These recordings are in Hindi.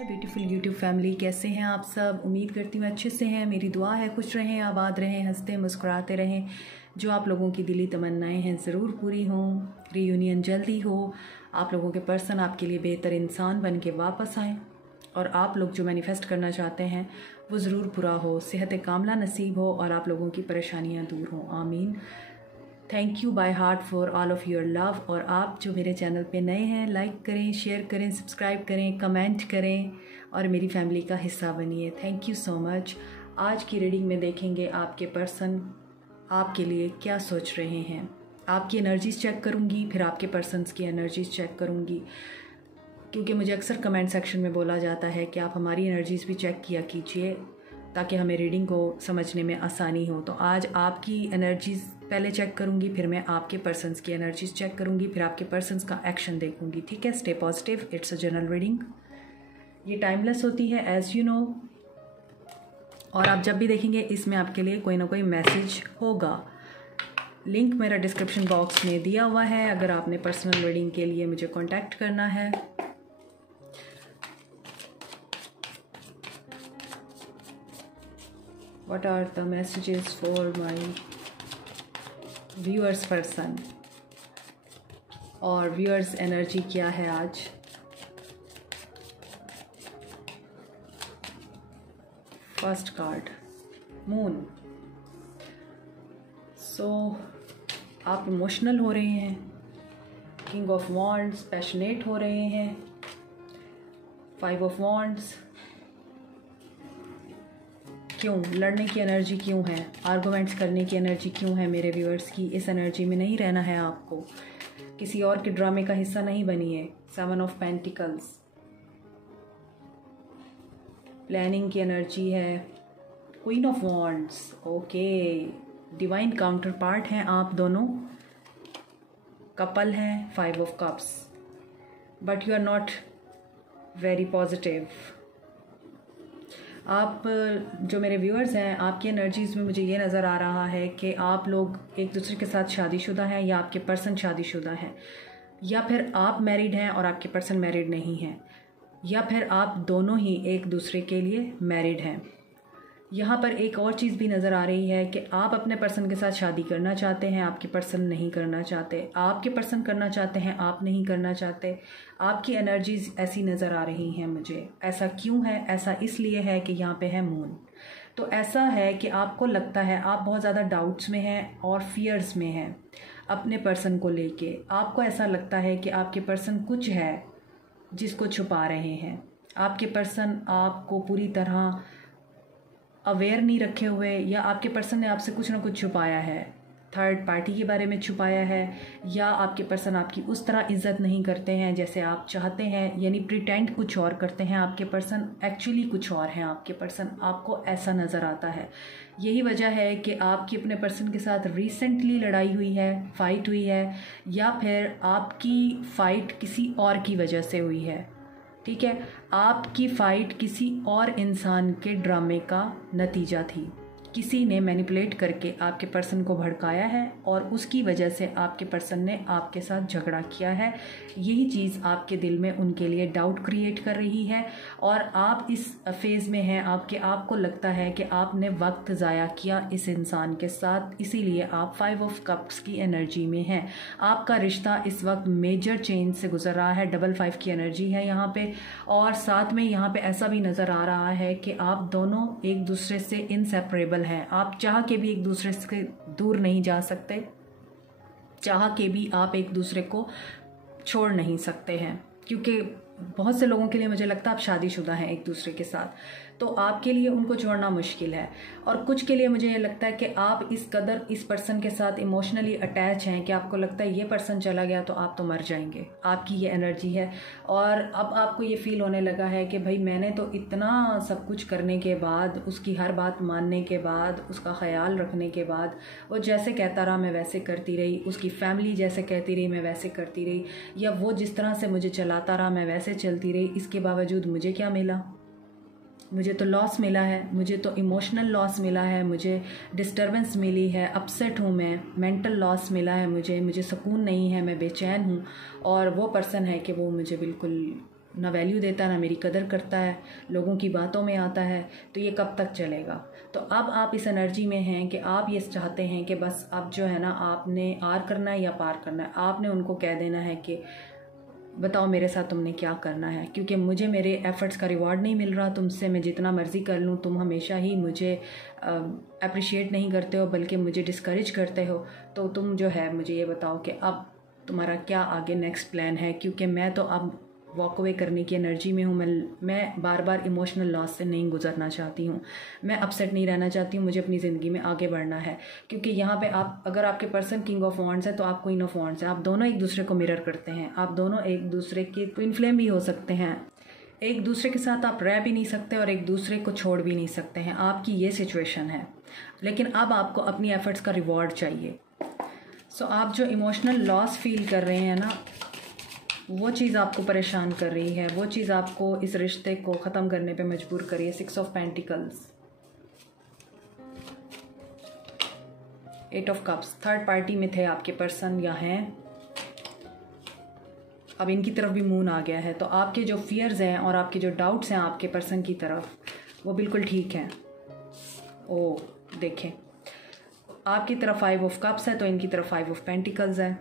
हाय ब्यूटीफुल यूट्यूब फैमिली, कैसे हैं आप सब। उम्मीद करती हूँ अच्छे से हैं। मेरी दुआ है खुश रहें, आबाद रहें, हंसते मुस्कुराते रहें। जो आप लोगों की दिली तमन्नाएं हैं ज़रूर पूरी हों, रीयूनियन जल्दी हो, आप लोगों के पर्सन आपके लिए बेहतर इंसान बन के वापस आएँ और आप लोग जो मैनिफेस्ट करना चाहते हैं वो ज़रूर पूरा हो, सेहत कामला नसीब हो और आप लोगों की परेशानियाँ दूर हों। आमीन। Thank you by heart for all of your love. और आप जो मेरे चैनल पे नए हैं, लाइक करें, शेयर करें, सब्सक्राइब करें, कमेंट करें और मेरी फैमिली का हिस्सा बनिए। Thank you so much. आज की रीडिंग में देखेंगे आपके पर्सन आपके लिए क्या सोच रहे हैं। आपकी एनर्जीज़ चेक करूँगी, फिर आपके पर्सन्स की एनर्जीज़ चेक करूँगी, क्योंकि मुझे अक्सर कमेंट सेक्शन में बोला जाता है कि आप हमारी एनर्जीज़ भी चेक किया कीजिए ताकि हमें रीडिंग को समझने में आसानी हो। तो आज आपकी एनर्जीज़ पहले चेक करूंगी, फिर मैं आपके पर्सन्स की एनर्जीज़ चेक करूंगी, फिर आपके पर्सन्स का एक्शन देखूंगी। ठीक है, stay positive. It's a general reading, ये टाइमलेस होती है एज़ यू नो। और आप जब भी देखेंगे इसमें आपके लिए कोई ना कोई मैसेज होगा। लिंक मेरा डिस्क्रिप्शन बॉक्स में दिया हुआ है अगर आपने पर्सनल रीडिंग के लिए मुझे कॉन्टैक्ट करना है। What are the messages for my viewers person? और viewers एनर्जी क्या है आज? First card moon. सो आप इमोशनल हो रहे हैं, किंग ऑफ वॉन्ड्स, पैशनेट हो रहे हैं, 5 ऑफ वॉन्ड्स। क्यों लड़ने की एनर्जी क्यों है, आर्गुमेंट्स करने की एनर्जी क्यों है मेरे व्यूअर्स की। इस एनर्जी में नहीं रहना है आपको, किसी और के ड्रामे का हिस्सा नहीं बनिए। 7 ऑफ पेंटिकल्स, प्लानिंग की एनर्जी है, queen of wands. Okay, divine counterpart हैं आप दोनों, कपल हैं, 5 of cups, but you are not very positive. आप जो मेरे व्यूअर्स हैं, आपकी एनर्जीज़ में मुझे ये नज़र आ रहा है कि आप लोग एक दूसरे के साथ शादीशुदा हैं या आपके पर्सन शादीशुदा हैं, या फिर आप मैरिड हैं और आपके पर्सन मैरिड नहीं हैं, या फिर आप दोनों ही एक दूसरे के लिए मैरिड हैं। यहाँ पर एक और चीज़ भी नज़र आ रही है कि आप अपने पर्सन के साथ शादी करना चाहते हैं, आपके पर्सन नहीं करना चाहते, आपके पर्सन करना चाहते हैं, आप नहीं करना चाहते। आपकी एनर्जीज ऐसी नज़र आ रही हैं मुझे। ऐसा क्यों है? ऐसा इसलिए है कि यहाँ पे है मून। तो ऐसा है कि आपको लगता है आप बहुत ज़्यादा डाउट्स में हैं और फियर्स में हैं अपने पर्सन को लेके। आपको ऐसा लगता है कि आपके पर्सन कुछ है जिसको छुपा रहे हैं। आपके पर्सन आपको पूरी तरह अवेयर नहीं रखे हुए, या आपके पर्सन ने आपसे कुछ ना कुछ छुपाया है, थर्ड पार्टी के बारे में छुपाया है, या आपके पर्सन आपकी उस तरह इज्जत नहीं करते हैं जैसे आप चाहते हैं, यानी प्रिटेंड कुछ और करते हैं आपके पर्सन, एक्चुअली कुछ और हैं आपके पर्सन। आपको ऐसा नज़र आता है। यही वजह है कि आपकी अपने पर्सन के साथ रिसेंटली लड़ाई हुई है, फाइट हुई है, या फिर आपकी फ़ाइट किसी और की वजह से हुई है। ठीक है, आपकी फ़ाइट किसी और इंसान के ड्रामे का नतीजा थी। किसी ने मैनिपुलेट करके आपके पर्सन को भड़काया है और उसकी वजह से आपके पर्सन ने आपके साथ झगड़ा किया है। यही चीज़ आपके दिल में उनके लिए डाउट क्रिएट कर रही है और आप इस फेज़ में हैं आपको लगता है कि आपने वक्त ज़ाया किया इस इंसान के साथ, इसीलिए आप 5 ऑफ कप्स की एनर्जी में हैं। आपका रिश्ता इस वक्त मेजर चेंज से गुजर रहा है। 5 की एनर्जी है यहाँ पे, और साथ में यहाँ पे ऐसा भी नज़र आ रहा है कि आप दोनों एक दूसरे से इनसेपरेबल हैं। आप चाह के भी एक दूसरे से दूर नहीं जा सकते, चाह के भी आप एक दूसरे को छोड़ नहीं सकते हैं, क्योंकि बहुत से लोगों के लिए मुझे लगता है आप शादीशुदा हैं एक दूसरे के साथ, तो आपके लिए उनको छोड़ना मुश्किल है। और कुछ के लिए मुझे ये लगता है कि आप इस कदर इस पर्सन के साथ इमोशनली अटैच हैं कि आपको लगता है ये पर्सन चला गया तो आप तो मर जाएंगे। आपकी ये एनर्जी है और अब आपको ये फील होने लगा है कि भाई मैंने तो इतना सब कुछ करने के बाद, उसकी हर बात मानने के बाद, उसका ख्याल रखने के बाद, वो जैसे कहता रहा मैं वैसे करती रही, उसकी फैमिली जैसे कहती रही मैं वैसे करती रही, या वो जिस तरह से मुझे चलाता रहा मैं वैसे चलती रही। इसके बावजूद मुझे क्या मिला? मुझे तो लॉस मिला है, मुझे तो इमोशनल लॉस मिला है, मुझे डिस्टर्बेंस मिली है, अपसेट हूँ मैं, मेंटल लॉस मिला है मुझे सुकून नहीं है, मैं बेचैन हूँ। और वो पर्सन है कि वो मुझे बिल्कुल ना वैल्यू देता है, ना मेरी कदर करता है, लोगों की बातों में आता है, तो ये कब तक चलेगा। तो अब आप इस एनर्जी में हैं कि आप ये चाहते हैं कि बस अब जो है ना आपने आर करना है या पार करना है। आपने उनको कह देना है कि बताओ मेरे साथ तुमने क्या करना है, क्योंकि मुझे मेरे एफ़र्ट्स का रिवॉर्ड नहीं मिल रहा तुमसे। मैं जितना मर्ज़ी कर लूँ तुम हमेशा ही मुझे अप्रिशिएट नहीं करते हो बल्कि मुझे डिस्करेज करते हो। तो तुम जो है मुझे ये बताओ कि अब तुम्हारा क्या आगे नेक्स्ट प्लान है, क्योंकि मैं तो अब वॉक अवे करने की एनर्जी में हूँ। मैं बार बार इमोशनल लॉस से नहीं गुजरना चाहती हूँ, मैं अपसेट नहीं रहना चाहती हूँ, मुझे अपनी ज़िंदगी में आगे बढ़ना है। क्योंकि यहाँ पे आप अगर आपके पर्सन किंग ऑफ वॉन्ड्स है तो आप क्वीन ऑफ वॉन्ड्स है। आप दोनों एक दूसरे को मिरर करते हैं, आप दोनों एक दूसरे के ट्विन फ्लेम भी हो सकते हैं। एक दूसरे के साथ आप रह भी नहीं सकते और एक दूसरे को छोड़ भी नहीं सकते हैं। आपकी ये सिचुएशन है, लेकिन अब आपको अपनी एफ़र्ट्स का रिवॉर्ड चाहिए। सो आप जो इमोशनल लॉस फील कर रहे हैं ना, वो चीज़ आपको परेशान कर रही है, वो चीज़ आपको इस रिश्ते को ख़त्म करने पे मजबूर कर रही है। 6 of pentacles, 8 of cups, third party में थे आपके पर्सन या हैं, अब इनकी तरफ भी मून आ गया है। तो आपके जो फियर्स हैं और आपके जो डाउट्स हैं आपके पर्सन की तरफ, वो बिल्कुल ठीक हैं। ओ देखें, आपकी तरफ 5 ऑफ कप्स है तो इनकी तरफ 5 ऑफ पेंटिकल्स है।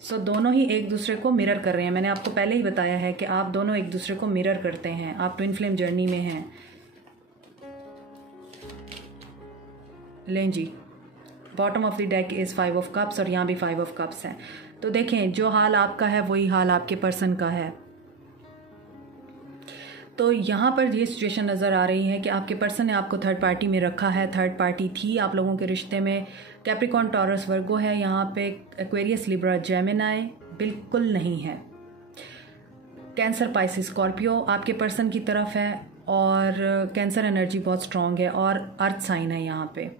सो दोनों ही एक दूसरे को मिरर कर रहे हैं। मैंने आपको पहले ही बताया है कि आप दोनों एक दूसरे को मिरर करते हैं, आप ट्विन फ्लेम जर्नी में हैं। लें जी, bottom of the deck is 5 of cups और यहाँ भी 5 ऑफ कप्स हैं। तो देखें, जो हाल आपका है वही हाल आपके पर्सन का है। तो यहाँ पर ये सिचुएशन नज़र आ रही है कि आपके पर्सन ने आपको थर्ड पार्टी में रखा है। थर्ड पार्टी थी आप लोगों के रिश्ते में, कैप्रिकॉर्न, टॉरस, वर्गो है, यहाँ पे एक्वेरियस, लिब्रा, जेमिनाई बिल्कुल नहीं है। कैंसर, पाइसिस, स्कॉर्पियो आपके पर्सन की तरफ है और कैंसर एनर्जी बहुत स्ट्रॉन्ग है और अर्थ साइन है यहाँ पे।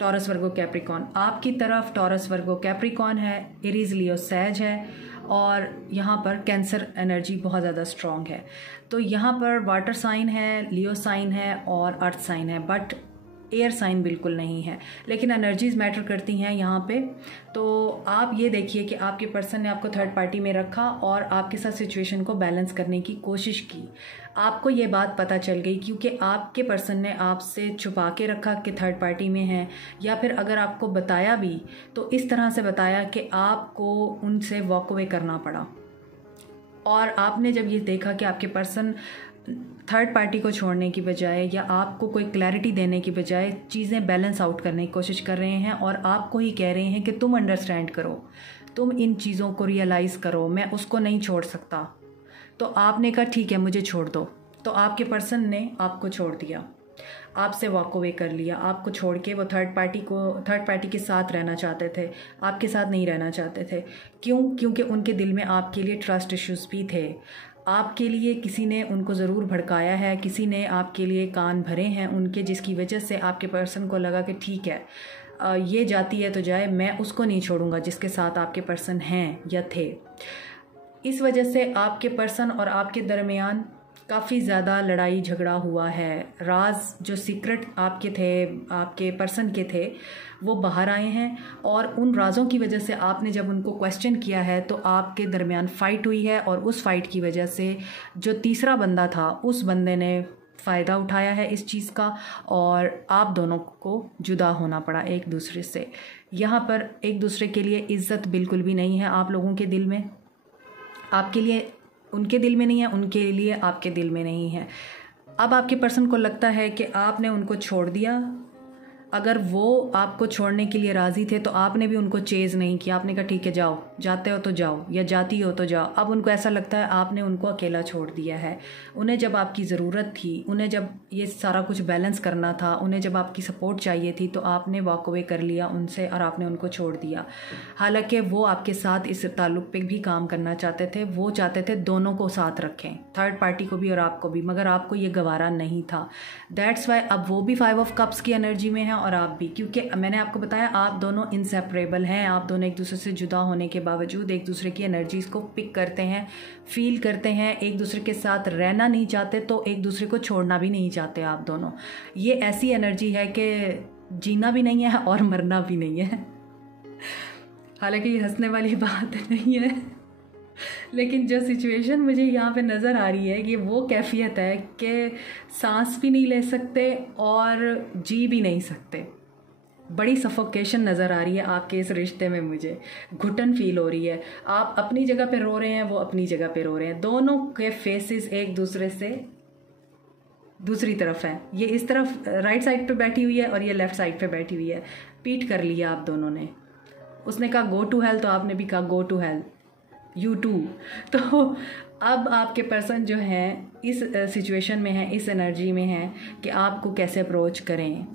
टॉरस, वर्गो, कैप्रिकॉर्न आपकी तरफ, टॉरस, वर्गो, कैप्रिकॉर्न है, एरीज, लियो, सैज है और यहाँ पर कैंसर एनर्जी बहुत ज़्यादा स्ट्रॉन्ग है। तो यहाँ पर वाटर साइन है, लियो साइन है और अर्थ साइन है, बट एयर साइन बिल्कुल नहीं है। लेकिन एनर्जीज मैटर करती हैं यहाँ पे। तो आप ये देखिए कि आपके पर्सन ने आपको थर्ड पार्टी में रखा और आपके साथ सिचुएशन को बैलेंस करने की कोशिश की। आपको ये बात पता चल गई क्योंकि आपके पर्सन ने आपसे छुपा के रखा कि थर्ड पार्टी में है, या फिर अगर आपको बताया भी तो इस तरह से बताया कि आपको उनसे वॉक अवे करना पड़ा। और आपने जब ये देखा कि आपके पर्सन थर्ड पार्टी को छोड़ने की बजाय या आपको कोई क्लैरिटी देने की बजाय चीज़ें बैलेंस आउट करने की कोशिश कर रहे हैं और आपको ही कह रहे हैं कि तुम अंडरस्टैंड करो, तुम इन चीज़ों को रियलाइज़ करो, मैं उसको नहीं छोड़ सकता। तो आपने कहा ठीक है मुझे छोड़ दो। तो आपके पर्सन ने आपको छोड़ दिया, आपसे वॉक अवे कर लिया, आपको छोड़ के वो थर्ड पार्टी के साथ रहना चाहते थे, आपके साथ नहीं रहना चाहते थे। क्यों? क्योंकि उनके दिल में आपके लिए ट्रस्ट इश्यूज़ भी थे। आपके लिए किसी ने उनको ज़रूर भड़काया है, किसी ने आपके लिए कान भरे हैं उनके, जिसकी वजह से आपके पर्सन को लगा कि ठीक है ये जाती है तो जाए, मैं उसको नहीं छोड़ूंगा जिसके साथ आपके पर्सन हैं या थे। इस वजह से आपके पर्सन और आपके दरमियान काफ़ी ज़्यादा लड़ाई झगड़ा हुआ है। राज जो सीक्रेट आपके थे, आपके पर्सन के थे, वो बाहर आए हैं और उन राजों की वजह से आपने जब उनको क्वेश्चन किया है तो आपके दरमियान फ़ाइट हुई है और उस फाइट की वजह से जो तीसरा बंदा था उस बंदे ने फ़ायदा उठाया है इस चीज़ का और आप दोनों को जुदा होना पड़ा एक दूसरे से। यहाँ पर एक दूसरे के लिए इज़्ज़त बिल्कुल भी नहीं है आप लोगों के दिल में, आपके लिए उनके दिल में नहीं है, उनके लिए आपके दिल में नहीं है। अब आपके पर्सन को लगता है कि आपने उनको छोड़ दिया। अगर वो आपको छोड़ने के लिए राज़ी थे तो आपने भी उनको चेज़ नहीं किया, आपने कहा ठीक है जाओ, जाते हो तो जाओ या जाती हो तो जाओ। अब उनको ऐसा लगता है आपने उनको अकेला छोड़ दिया है। उन्हें जब आपकी ज़रूरत थी, उन्हें जब ये सारा कुछ बैलेंस करना था, उन्हें जब आपकी सपोर्ट चाहिए थी, तो आपने वॉक अवे कर लिया उनसे और आपने उनको छोड़ दिया। हालांकि वो आपके साथ इस ताल्लुक़ पे भी काम करना चाहते थे, वो चाहते थे दोनों को साथ रखें, थर्ड पार्टी को भी और आपको भी, मगर आपको ये गवारा नहीं था। दैट्स वाई अब वो भी 5 ऑफ कप्स की एनर्जी में है और आप भी, क्योंकि मैंने आपको बताया आप दोनों इनसेपरेबल हैं। आप दोनों एक दूसरे से जुदा होने के बावजूद एक दूसरे की एनर्जीज़ को पिक करते हैं, फील करते हैं, एक दूसरे के साथ रहना नहीं चाहते तो एक दूसरे को छोड़ना भी नहीं चाहते आप दोनों। ये ऐसी एनर्जी है कि जीना भी नहीं है और मरना भी नहीं है। हालांकि ये हंसने वाली बात नहीं है, लेकिन जो सिचुएशन मुझे यहाँ पे नज़र आ रही है कि वो कैफियत है कि सांस भी नहीं ले सकते और जी भी नहीं सकते। बड़ी सफोकेशन नज़र आ रही है आपके इस रिश्ते में, मुझे घुटन फील हो रही है। आप अपनी जगह पे रो रहे हैं, वो अपनी जगह पे रो रहे हैं, दोनों के फेसेस एक दूसरे से दूसरी तरफ है। ये इस तरफ राइट साइड पे बैठी हुई है और ये लेफ़्ट साइड पे बैठी हुई है। पीट कर लिया आप दोनों ने। उसने कहा गो टू हेल, तो आपने भी कहा go to hell you too. तो अब आपके पर्सन जो है इस सिचुएशन में है, इस एनर्जी में है कि आपको कैसे अप्रोच करें।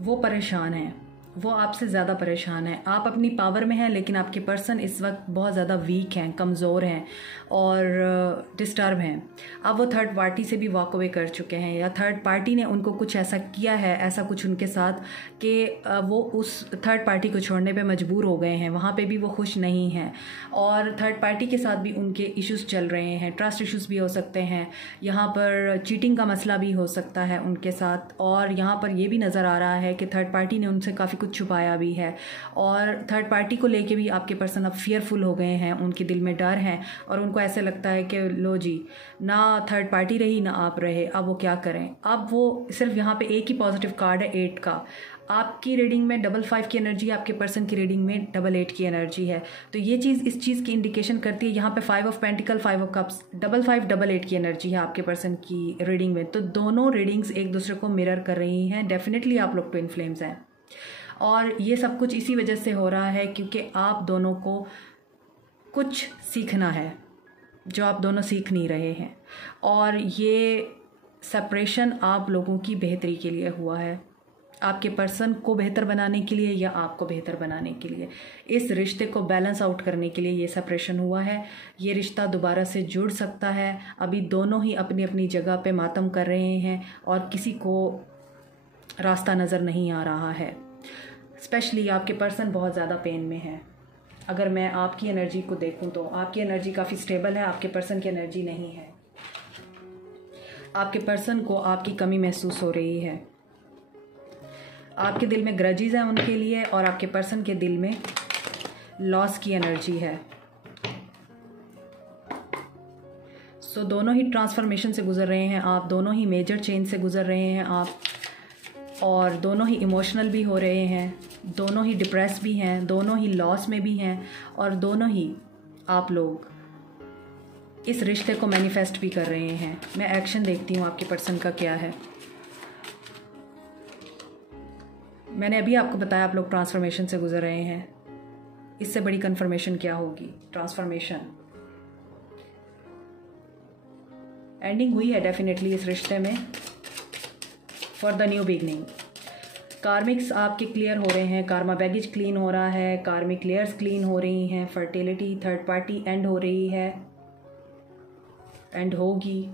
वो परेशान है, वो आपसे ज़्यादा परेशान है। आप अपनी पावर में हैं, लेकिन आपके पर्सन इस वक्त बहुत ज़्यादा वीक हैं, कमज़ोर हैं और डिस्टर्ब हैं। अब वो थर्ड पार्टी से भी वॉक अवे कर चुके हैं, या थर्ड पार्टी ने उनको कुछ ऐसा किया है, ऐसा कुछ उनके साथ कि वो उस थर्ड पार्टी को छोड़ने पे मजबूर हो गए हैं। वहाँ पे भी वो खुश नहीं हैं और थर्ड पार्टी के साथ भी उनके इश्यूज़ चल रहे हैं। ट्रस्ट इश्यूज़ भी हो सकते हैं, यहाँ पर चीटिंग का मसला भी हो सकता है उनके साथ। और यहाँ पर ये भी नज़र आ रहा है कि थर्ड पार्टी ने उनसे काफ़ी कुछ छुपाया भी है और थर्ड पार्टी को लेके भी आपके पर्सन अब फियरफुल हो गए हैं। उनके दिल में डर है और उनको ऐसे लगता है कि लो जी, ना थर्ड पार्टी रही ना आप रहे, अब वो क्या करें। अब वो सिर्फ यहाँ पे एक ही पॉजिटिव कार्ड है 8 का। आपकी रीडिंग में 55 की एनर्जी, आपके पर्सन की रीडिंग में 88 की एनर्जी है। तो ये चीज़ इस चीज़ की इंडिकेशन करती है। यहाँ पे 5 ऑफ पेंटिकल, 5 ऑफ कप्स, 55 88 की एनर्जी है आपके पर्सन की रीडिंग में। तो दोनों रीडिंग्स एक दूसरे को मिरर कर रही हैं। डेफिनेटली आप लोग ट्विन फ्लेम्स हैं और ये सब कुछ इसी वजह से हो रहा है क्योंकि आप दोनों को कुछ सीखना है जो आप दोनों सीख नहीं रहे हैं। और ये सेपरेशन आप लोगों की बेहतरी के लिए हुआ है, आपके पर्सन को बेहतर बनाने के लिए या आपको बेहतर बनाने के लिए। इस रिश्ते को बैलेंस आउट करने के लिए ये सेपरेशन हुआ है। ये रिश्ता दोबारा से जुड़ सकता है। अभी दोनों ही अपनी अपनी जगह पे मातम कर रहे हैं और किसी को रास्ता नज़र नहीं आ रहा है। स्पेशली आपके पर्सन बहुत ज़्यादा पेन में है। अगर मैं आपकी एनर्जी को देखूं तो आपकी एनर्जी काफ़ी स्टेबल है, आपके पर्सन की एनर्जी नहीं है। आपके पर्सन को आपकी कमी महसूस हो रही है। आपके दिल में ग्रजेस हैं उनके लिए और आपके पर्सन के दिल में लॉस की एनर्जी है। सो दोनों ही ट्रांसफॉर्मेशन से गुजर रहे हैं आप, दोनों ही मेजर चेंज से गुजर रहे हैं आप, और दोनों ही इमोशनल भी हो रहे हैं, दोनों ही डिप्रेस भी हैं, दोनों ही लॉस में भी हैं और दोनों ही आप लोग इस रिश्ते को मैनिफेस्ट भी कर रहे हैं। मैं एक्शन देखती हूँ आपके पर्सन का क्या है। मैंने अभी आपको बताया आप लोग ट्रांसफॉर्मेशन से गुजर रहे हैं। इससे बड़ी कन्फर्मेशन क्या होगी। ट्रांसफॉर्मेशन एंडिंग हुई है डेफिनेटली इस रिश्ते में for the new beginning. Karmics आपके क्लियर हो रहे हैं, कार्मा बैगेज क्लीन हो रहा है, कार्मिक लेयर्स क्लीन हो रही हैं, फर्टिलिटी थर्ड पार्टी एंड हो रही है, एंड होगी।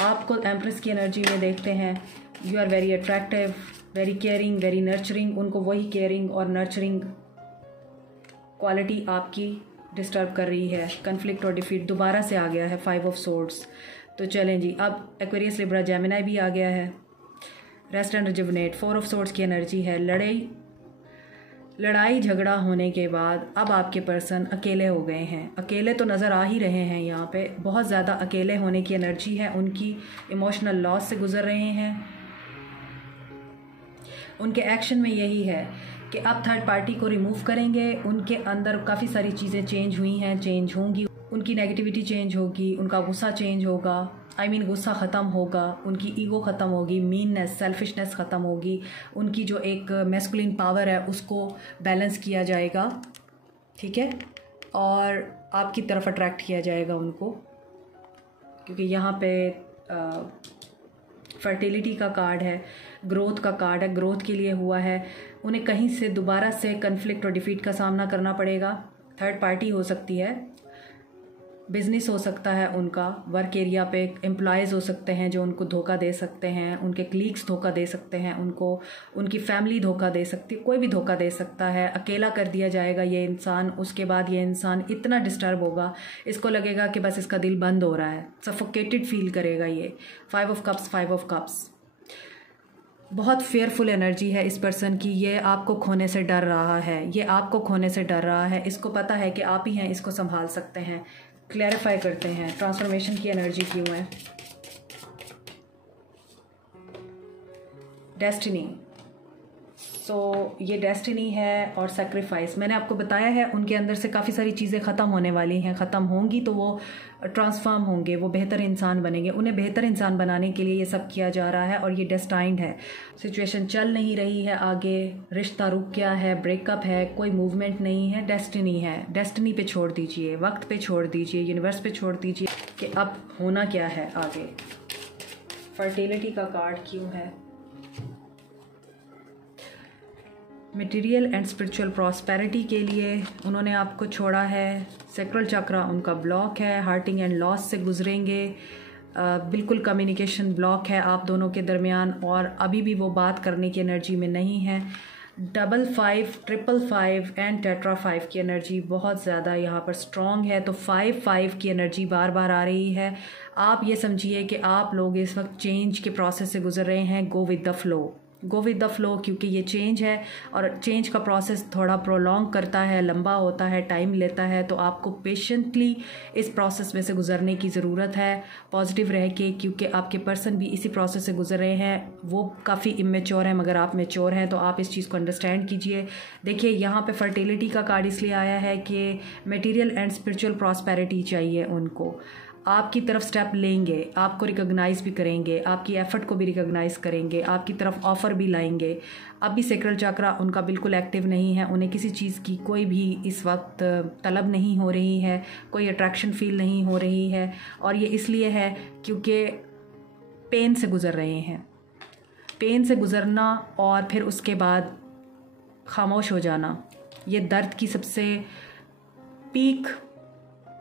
आपको एम्प्रेस की एनर्जी में देखते हैं। You are very attractive, very caring, very nurturing. उनको वही केयरिंग और नर्चरिंग क्वालिटी आपकी डिस्टर्ब कर रही है। कन्फ्लिक्ट और डिफीट दोबारा से आ गया है, 5 ऑफ सोर्ड्स। तो चलें जी, अब एक्वेरियस लिब्रा जेमिनी भी आ गया है। Rest and rejuvenate, 4 of swords की एनर्जी है। लड़ाई झगड़ा होने के बाद अब आपके पर्सन अकेले हो गए हैं। अकेले तो नज़र आ ही रहे हैं, यहाँ पे बहुत ज़्यादा अकेले होने की एनर्जी है। उनकी इमोशनल लॉस से गुजर रहे हैं। उनके एक्शन में यही है कि अब थर्ड पार्टी को रिमूव करेंगे। उनके अंदर काफ़ी सारी चीज़ें चेंज हुई हैं, चेंज होंगी। उनकी नेगेटिविटी चेंज होगी, उनका गुस्सा चेंज होगा, गुस्सा ख़त्म होगा, उनकी ईगो ख़त्म होगी, मीननेस सेल्फिशनेस ख़त्म होगी। उनकी जो एक मैस्कुलिन पावर है उसको बैलेंस किया जाएगा, ठीक है, और आपकी तरफ अट्रैक्ट किया जाएगा उनको, क्योंकि यहाँ पे फर्टिलिटी का कार्ड है, ग्रोथ का कार्ड है, ग्रोथ के लिए हुआ है। उन्हें कहीं से दोबारा से कन्फ्लिक्ट और डिफीट का सामना करना पड़ेगा। थर्ड पार्टी हो सकती है, बिजनेस हो सकता है उनका, वर्क एरिया पे एम्प्लॉयज़ हो सकते हैं जो उनको धोखा दे सकते हैं, उनके क्लीग्स धोखा दे सकते हैं उनको, उनकी फैमिली धोखा दे सकती है, कोई भी धोखा दे सकता है। अकेला कर दिया जाएगा ये इंसान। उसके बाद ये इंसान इतना डिस्टर्ब होगा, इसको लगेगा कि बस इसका दिल बंद हो रहा है, सफोकेटेड फील करेगा ये। 5 ऑफ कप्स, 5 ऑफ कप्स। बहुत फेयरफुल एनर्जी है इस पर्सन की। ये आपको खोने से डर रहा है, ये आपको खोने से डर रहा है। इसको पता है कि आप ही हैं इसको संभाल सकते हैं। क्लैरिफाई करते हैं ट्रांसफॉर्मेशन की एनर्जी क्यों है। डेस्टिनी, सो ये डेस्टिनी है और सेक्रीफाइस। मैंने आपको बताया है उनके अंदर से काफ़ी सारी चीज़ें ख़त्म होने वाली हैं, ख़त्म होंगी तो वो ट्रांसफॉर्म होंगे, वो बेहतर इंसान बनेंगे। उन्हें बेहतर इंसान बनाने के लिए ये सब किया जा रहा है और ये डेस्टाइंड है। सिचुएशन चल नहीं रही है आगे, रिश्ता रुक गया है, ब्रेकअप है, कोई मूवमेंट नहीं है, डेस्टिनी है। डेस्टिनी पे छोड़ दीजिए, वक्त पे छोड़ दीजिए, यूनिवर्स पे छोड़ दीजिए कि अब होना क्या है आगे। फर्टिलिटी का कार्ड क्यों है। मटेरियल एंड स्पिरिचुअल प्रॉस्पेरिटी के लिए उन्होंने आपको छोड़ा है। सैक्रल चक्रा उनका ब्लॉक है, हार्टिंग एंड लॉस से गुजरेंगे। बिल्कुल कम्युनिकेशन ब्लॉक है आप दोनों के दरमियान और अभी भी वो बात करने की एनर्जी में नहीं है। 55, 555 एंड टेट्रा 5 की एनर्जी बहुत ज़्यादा यहाँ पर स्ट्रॉन्ग है। तो 5 की एनर्जी बार बार आ रही है। आप ये समझिए कि आप लोग इस वक्त चेंज के प्रोसेस से गुजर रहे हैं। Go with the flow, go with the flow, क्योंकि ये चेंज है और चेंज का प्रोसेस थोड़ा प्रोलॉन्ग करता है, लंबा होता है, टाइम लेता है। तो आपको पेशेंटली इस प्रोसेस में से गुजरने की ज़रूरत है, पॉजिटिव रह के, क्योंकि आपके पर्सन भी इसी प्रोसेस से गुजर रहे हैं। वो काफ़ी इमेच्योर हैं मगर आप मेच्योर हैं, तो आप इस चीज़ को अंडरस्टैंड कीजिए। देखिए यहाँ पे फर्टिलिटी का कार्ड इसलिए आया है कि मटेरियल एंड स्पिरिचुअल प्रॉस्पेरिटी चाहिए उनको। आपकी तरफ स्टेप लेंगे, आपको रिकॉग्नाइज़ भी करेंगे, आपकी एफर्ट को भी रिकॉग्नाइज़ करेंगे, आपकी तरफ ऑफ़र भी लाएंगे। अभी सैक्रल चक्रा उनका बिल्कुल एक्टिव नहीं है, उन्हें किसी चीज़ की कोई भी इस वक्त तलब नहीं हो रही है, कोई अट्रैक्शन फील नहीं हो रही है। और ये इसलिए है क्योंकि पेन से गुज़र रहे हैं। पेन से गुज़रना और फिर उसके बाद खामोश हो जाना, ये दर्द की सबसे पीक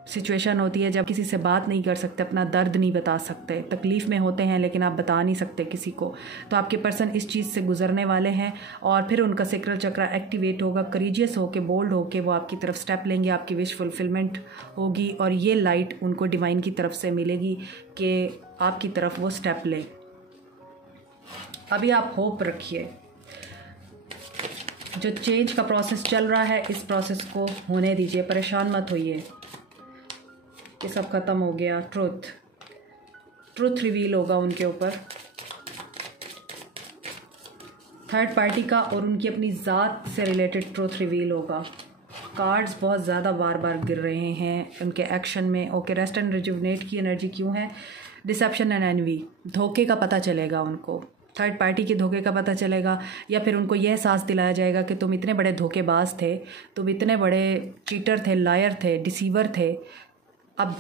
सिचुएशन होती है जब किसी से बात नहीं कर सकते, अपना दर्द नहीं बता सकते, तकलीफ़ में होते हैं लेकिन आप बता नहीं सकते किसी को। तो आपके पर्सन इस चीज़ से गुजरने वाले हैं और फिर उनका सैक्रल चक्रा एक्टिवेट होगा, करेजियस होके, बोल्ड होके वो आपकी तरफ स्टेप लेंगे, आपकी विश फुलफिलमेंट होगी और ये लाइट उनको डिवाइन की तरफ से मिलेगी कि आपकी तरफ वो स्टेप ले। अभी आप होप रखिए, जो चेंज का प्रोसेस चल रहा है इस प्रोसेस को होने दीजिए, परेशान मत होइए कि सब ख़त्म हो गया। ट्रुथ रिवील होगा उनके ऊपर, थर्ड पार्टी का और उनकी अपनी ज़ात से रिलेटेड ट्रुथ रिवील होगा। कार्ड्स बहुत ज़्यादा बार बार गिर रहे हैं उनके एक्शन में। ओके, रेस्ट एंड रिजुवनेट की एनर्जी क्यों है। डिसेप्शन एंड एनवी, धोखे का पता चलेगा उनको, थर्ड पार्टी के धोखे का पता चलेगा, या फिर उनको यह एहसास दिलाया जाएगा कि तुम इतने बड़े धोखेबाज थे, तुम इतने बड़े चीटर थे, लायर थे, डिसीवर थे, अब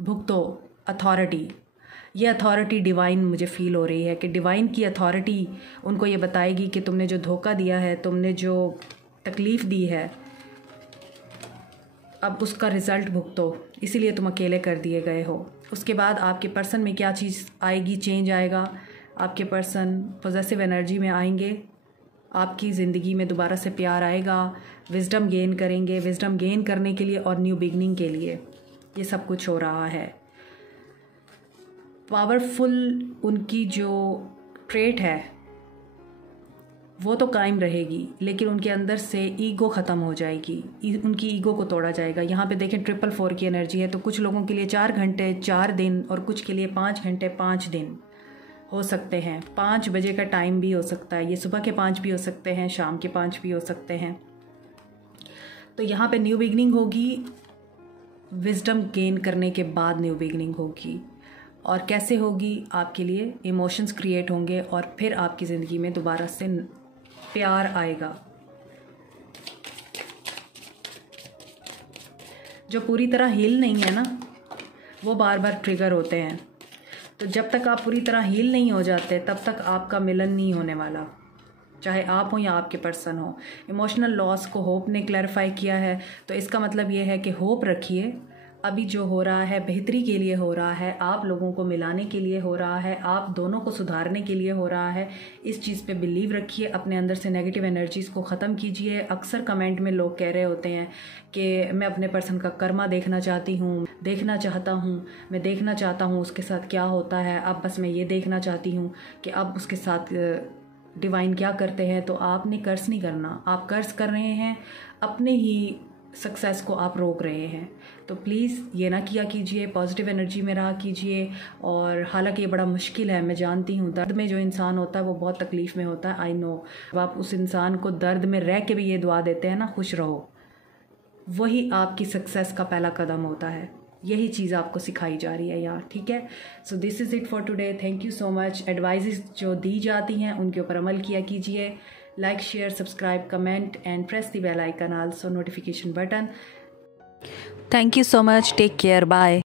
भुगतो अथॉरिटी। ये अथॉरिटी डिवाइन मुझे फ़ील हो रही है कि डिवाइन की अथॉरिटी उनको ये बताएगी कि तुमने जो धोखा दिया है, तुमने जो तकलीफ़ दी है, अब उसका रिज़ल्ट भुगतो, इसीलिए तुम अकेले कर दिए गए हो। उसके बाद आपके पर्सन में क्या चीज़ आएगी, चेंज आएगा। आपके पर्सन पॉजिटिव एनर्जी में आएंगे, आपकी ज़िंदगी में दोबारा से प्यार आएगा, विजडम गेन करेंगे। विजडम गेन करने के लिए और न्यू बिगनिंग के लिए ये सब कुछ हो रहा है। पावरफुल उनकी जो ट्रेट है वो तो कायम रहेगी, लेकिन उनके अंदर से ईगो ख़त्म हो जाएगी, उनकी ईगो को तोड़ा जाएगा। यहाँ पे देखें 444 की एनर्जी है, तो कुछ लोगों के लिए 4 घंटे 4 दिन और कुछ के लिए 5 घंटे 5 दिन हो सकते हैं। 5 बजे का टाइम भी हो सकता है, ये सुबह के 5 भी हो सकते हैं, शाम के 5 भी हो सकते हैं। तो यहाँ पे न्यू बिगनिंग होगी, विजडम गेन करने के बाद न्यू बिगनिंग होगी। और कैसे होगी, आपके लिए इमोशंस क्रिएट होंगे और फिर आपकी ज़िंदगी में दोबारा से प्यार आएगा। जो पूरी तरह हील नहीं है ना, वो बार बार ट्रिगर होते हैं। तो जब तक आप पूरी तरह हील नहीं हो जाते तब तक आपका मिलन नहीं होने वाला, चाहे आप हो या आपके पर्सन हो। इमोशनल लॉस को होप ने क्लैरिफाई किया है, तो इसका मतलब ये है कि होप रखिए, अभी जो हो रहा है बेहतरी के लिए हो रहा है, आप लोगों को मिलाने के लिए हो रहा है, आप दोनों को सुधारने के लिए हो रहा है। इस चीज़ पे बिलीव रखिए, अपने अंदर से नेगेटिव एनर्जीज़ को ख़त्म कीजिए। अक्सर कमेंट में लोग कह रहे होते हैं कि मैं अपने पर्सन का कर्मा देखना चाहती हूँ, देखना चाहता हूँ, मैं देखना चाहता हूँ उसके साथ क्या होता है, अब बस मैं ये देखना चाहती हूँ कि अब उसके साथ डिवाइन क्या करते हैं। तो आपने कर्ज नहीं करना, आप कर्ज कर रहे हैं, अपने ही सक्सेस को आप रोक रहे हैं। तो प्लीज़ ये ना किया कीजिए, पॉजिटिव एनर्जी में रहा कीजिए। और हालांकि ये बड़ा मुश्किल है, मैं जानती हूँ, दर्द में जो इंसान होता है वो बहुत तकलीफ़ में होता है, आई नो। अब आप उस इंसान को दर्द में रह के भी ये दुआ देते हैं ना, खुश रहो, वही आपकी सक्सेस का पहला कदम होता है। यही चीज़ आपको सिखाई जा रही है यार, ठीक है। So this is it for today, thank you so much. Advises जो दी जाती हैं उनके ऊपर अमल किया कीजिए। Like, share, subscribe, comment and press the bell icon, also notification button. Thank you so much, take care, bye.